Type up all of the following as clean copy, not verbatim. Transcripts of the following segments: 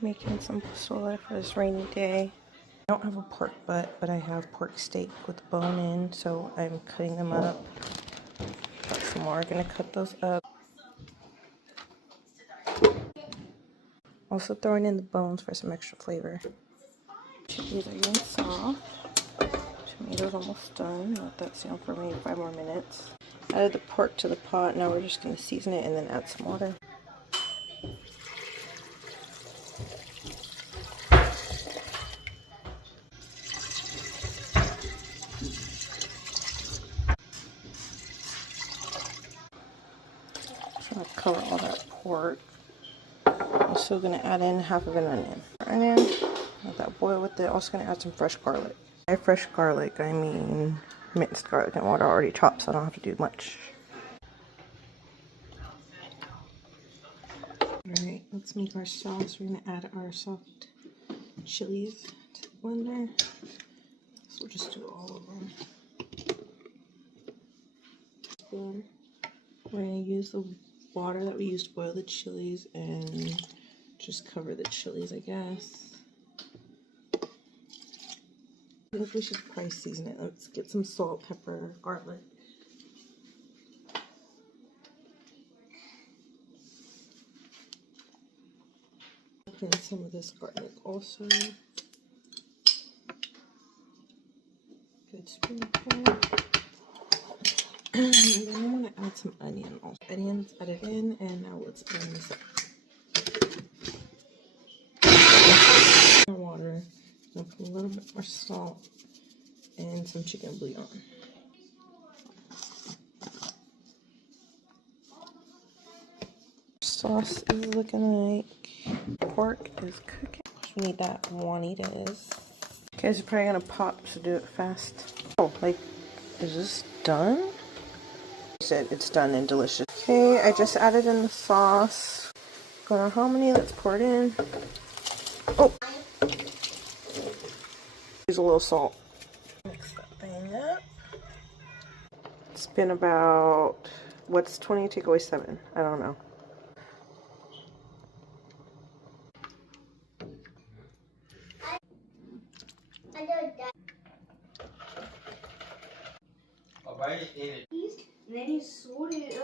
Making some pozole for this rainy day. I don't have a pork butt, but I have pork steak with bone in, so I'm cutting them up. Got some more, gonna cut those up. Also throwing in the bones for some extra flavor. Chilies are getting soft. Tomatoes almost done. Let that stand for maybe 5 more minutes. Added the pork to the pot. Now we're just gonna season it and then add some water. Just gonna cover all that pork. I'm still gonna add in half of an onion. Let that boil with it. Also gonna add some fresh garlic. By fresh garlic, I mean minced garlic and water already chopped, so I don't have to do much. Alright, let's make our sauce. We're gonna add our soft chilies to the blender. So we'll just do all of them. Spoon. We're gonna use the water that we used to boil the chilies and just cover the chilies, I guess. I think we should probably season it. Let's get some salt, pepper, garlic. And some of this garlic also. Good spoonful. And then I want to add some onion. Also, onions added in, and now let's blend this up. Water. I'll put a little bit more salt and some chicken bouillon. Sauce is looking like pork is cooking. We need that Juanitas. You guys are probably gonna pop, so do it fast. Oh, like, is this done? I said it's done and delicious. Okay, I just added in the sauce. Don't know how many, let's pour it in. Oh! Use a little salt. Mix that thing up. It's been about, what's 20 take away 7? I don't know. Then he sold it,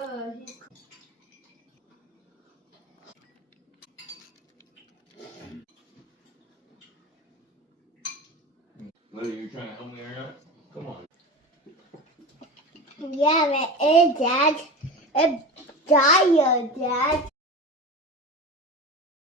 Lily, you trying to help me or not? Come on. Yeah, but Dad. Dad.